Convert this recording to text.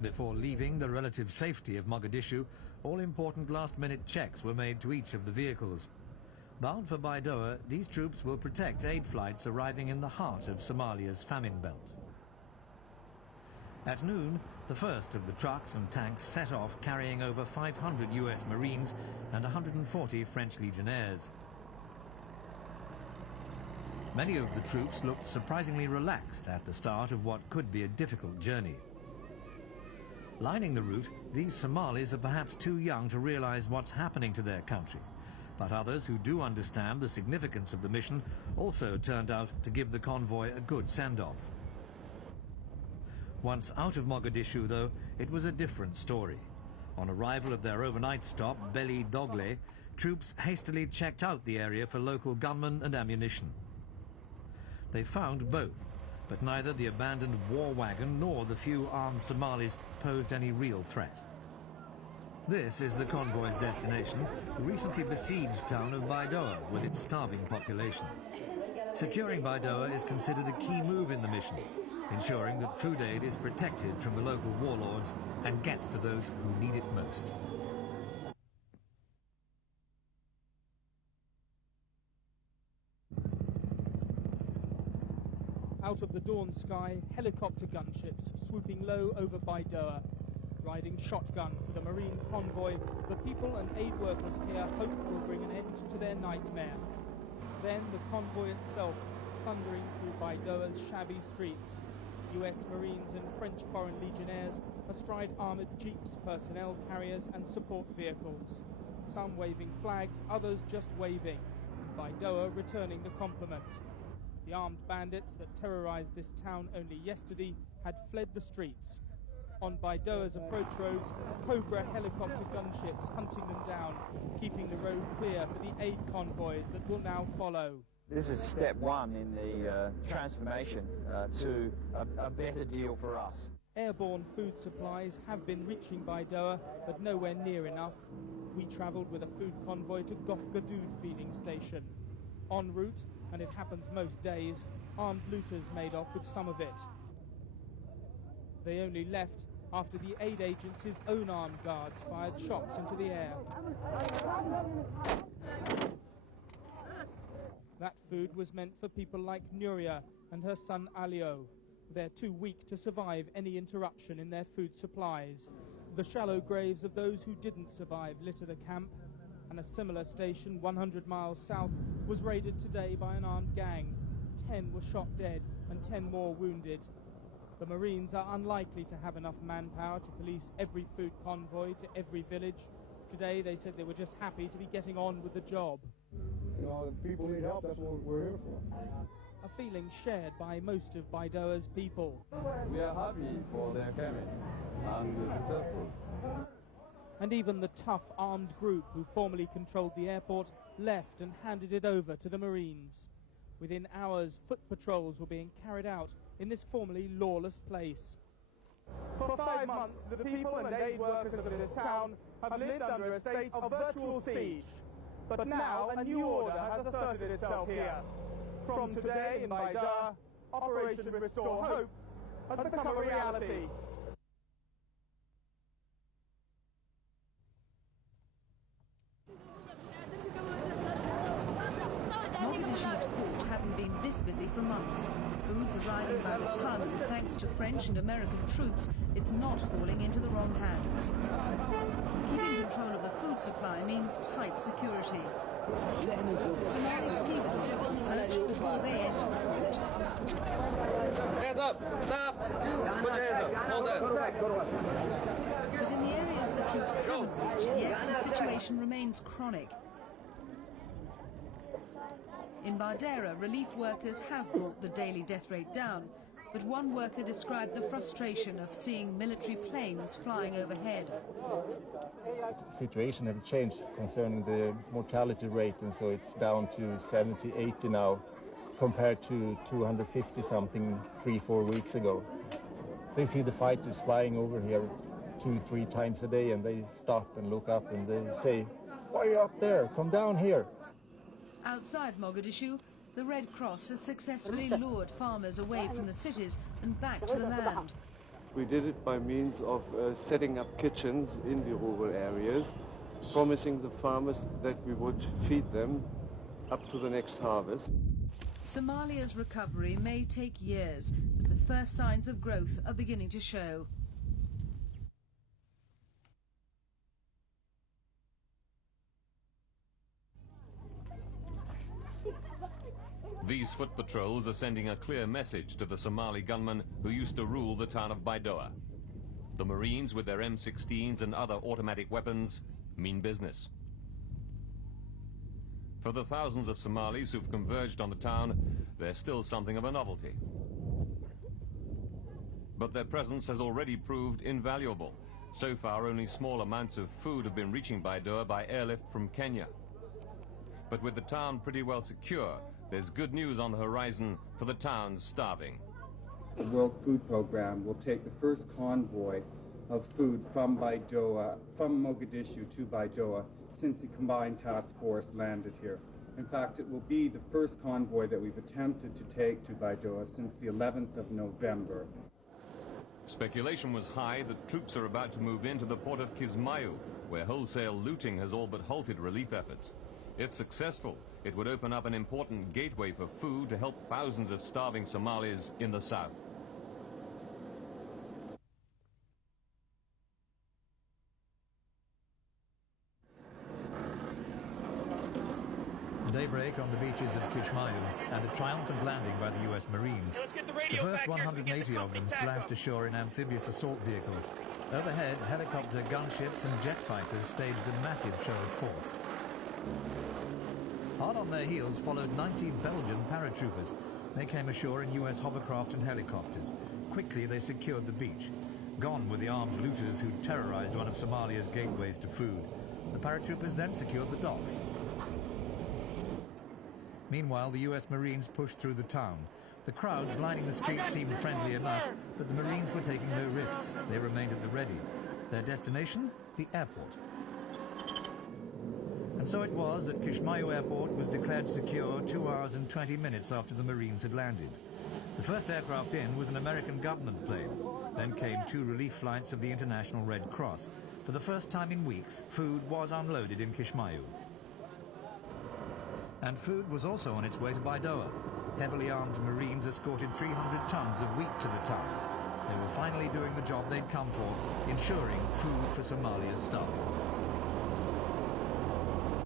Before leaving the relative safety of Mogadishu, all important last-minute checks were made to each of the vehicles. Bound for Baidoa, these troops will protect aid flights arriving in the heart of Somalia's famine belt. At noon, the first of the trucks and tanks set off, carrying over 500 US Marines and 140 French Legionnaires. Many of the troops looked surprisingly relaxed at the start of what could be a difficult journey. Lining the route, these Somalis are perhaps too young to realize what's happening to their country, but others who do understand the significance of the mission also turned out to give the convoy a good send-off. Once out of Mogadishu, though, it was a different story. On arrival at their overnight stop, Dagalkii, troops hastily checked out the area for local gunmen and ammunition. They found both, but neither the abandoned war wagon nor the few armed Somalis posed any real threat. This is the convoy's destination, the recently besieged town of Baidoa with its starving population. Securing Baidoa is considered a key move in the mission, ensuring that food aid is protected from the local warlords and gets to those who need it most. Out of the dawn sky, helicopter gunships swooping low over Baidoa. Riding shotgun for the marine convoy, the people and aid workers here hope will bring an end to their nightmare. Then the convoy itself, thundering through Baidoa's shabby streets. US Marines and French Foreign Legionnaires astride armoured jeeps, personnel carriers and support vehicles. Some waving flags, others just waving. Baidoa returning the compliment. The armed bandits that terrorized this town only yesterday had fled the streets. On Baidoa's approach roads, Cobra helicopter gunships hunting them down, keeping the road clear for the aid convoys that will now follow. This is step one in the transformation to a better deal for us. Airborne food supplies have been reaching Baidoa, but nowhere near enough. We travelled with a food convoy to Dagalkii feeding station. En route, and it happens most days, armed looters made off with some of it. They only left after the aid agency's own armed guards fired shots into the air. That food was meant for people like Nuria and her son Alio. They're too weak to survive any interruption in their food supplies. The shallow graves of those who didn't survive litter the camp, and a similar station 100 miles south was raided today by an armed gang. 10 were shot dead and 10 more wounded. The Marines are unlikely to have enough manpower to police every food convoy to every village. Today they said they were just happy to be getting on with the job. You know, if people need help, that's what we're here for. A feeling shared by most of Baidoa's people. We are happy for their coming and successful. And even the tough armed group who formerly controlled the airport left and handed it over to the Marines. Within hours, foot patrols were being carried out in this formerly lawless place. For 5 months, the people and aid workers of this town have lived under a state of virtual siege. But now a new order has asserted itself here. From today in Baidoa, Operation Restore Hope has become a reality. Mogadishu's port hasn't been this busy for months. Food's arriving by the ton, and thanks to French and American troops, it's not falling into the wrong hands. Keeping control of the food supply means tight security. Somali stevedores are searched before they enter the port. Hands up! Stop! Put your hands up! Hold that! But in the areas the troops haven't reached yet, the situation remains chronic. In Bardera, relief workers have brought the daily death rate down, but one worker described the frustration of seeing military planes flying overhead. The situation has changed concerning the mortality rate, and so it's down to 70, 80 now, compared to 250 something 3-4 weeks ago. They see the fighters flying over here 2-3 times a day, and they stop and look up and they say, "Why are you up there? Come down here." Outside Mogadishu, the Red Cross has successfully lured farmers away from the cities and back to the land. We did it by means of setting up kitchens in the rural areas, promising the farmers that we would feed them up to the next harvest. Somalia's recovery may take years, but the first signs of growth are beginning to show. These foot patrols are sending a clear message to the Somali gunmen who used to rule the town of Baidoa. The Marines with their M16s and other automatic weapons mean business. For the thousands of Somalis who've converged on the town, they're still something of a novelty. But their presence has already proved invaluable. So far, only small amounts of food have been reaching Baidoa by airlift from Kenya. But with the town pretty well secure, there's good news on the horizon for the towns starving. The World Food Program will take the first convoy of food from Mogadishu to Baidoa since the combined task force landed here. In fact, it will be the first convoy that we've attempted to take to Baidoa since the 11th of November. Speculation was high that troops are about to move into the port of Kismayu, where wholesale looting has all but halted relief efforts. If successful, it would open up an important gateway for food to help thousands of starving Somalis in the south. Daybreak on the beaches of Kismayu and a triumphant landing by the US Marines. The first 180 of them splashed ashore in amphibious assault vehicles. Overhead, helicopter, gunships and jet fighters staged a massive show of force. Hard on their heels followed 90 Belgian paratroopers. They came ashore in US hovercraft and helicopters. Quickly they secured the beach. Gone were the armed looters who terrorized one of Somalia's gateways to food. The paratroopers then secured the docks. Meanwhile, the US Marines pushed through the town. The crowds lining the streets seemed friendly enough, but the Marines were taking no risks. They remained at the ready. Their destination? The airport. And so it was that Kismayu Airport was declared secure 2 hours and 20 minutes after the Marines had landed. The first aircraft in was an American government plane. Then came 2 relief flights of the International Red Cross. For the first time in weeks, food was unloaded in Kismayu. And food was also on its way to Baidoa. Heavily armed Marines escorted 300 tons of wheat to the town. They were finally doing the job they'd come for, ensuring food for Somalia's starving.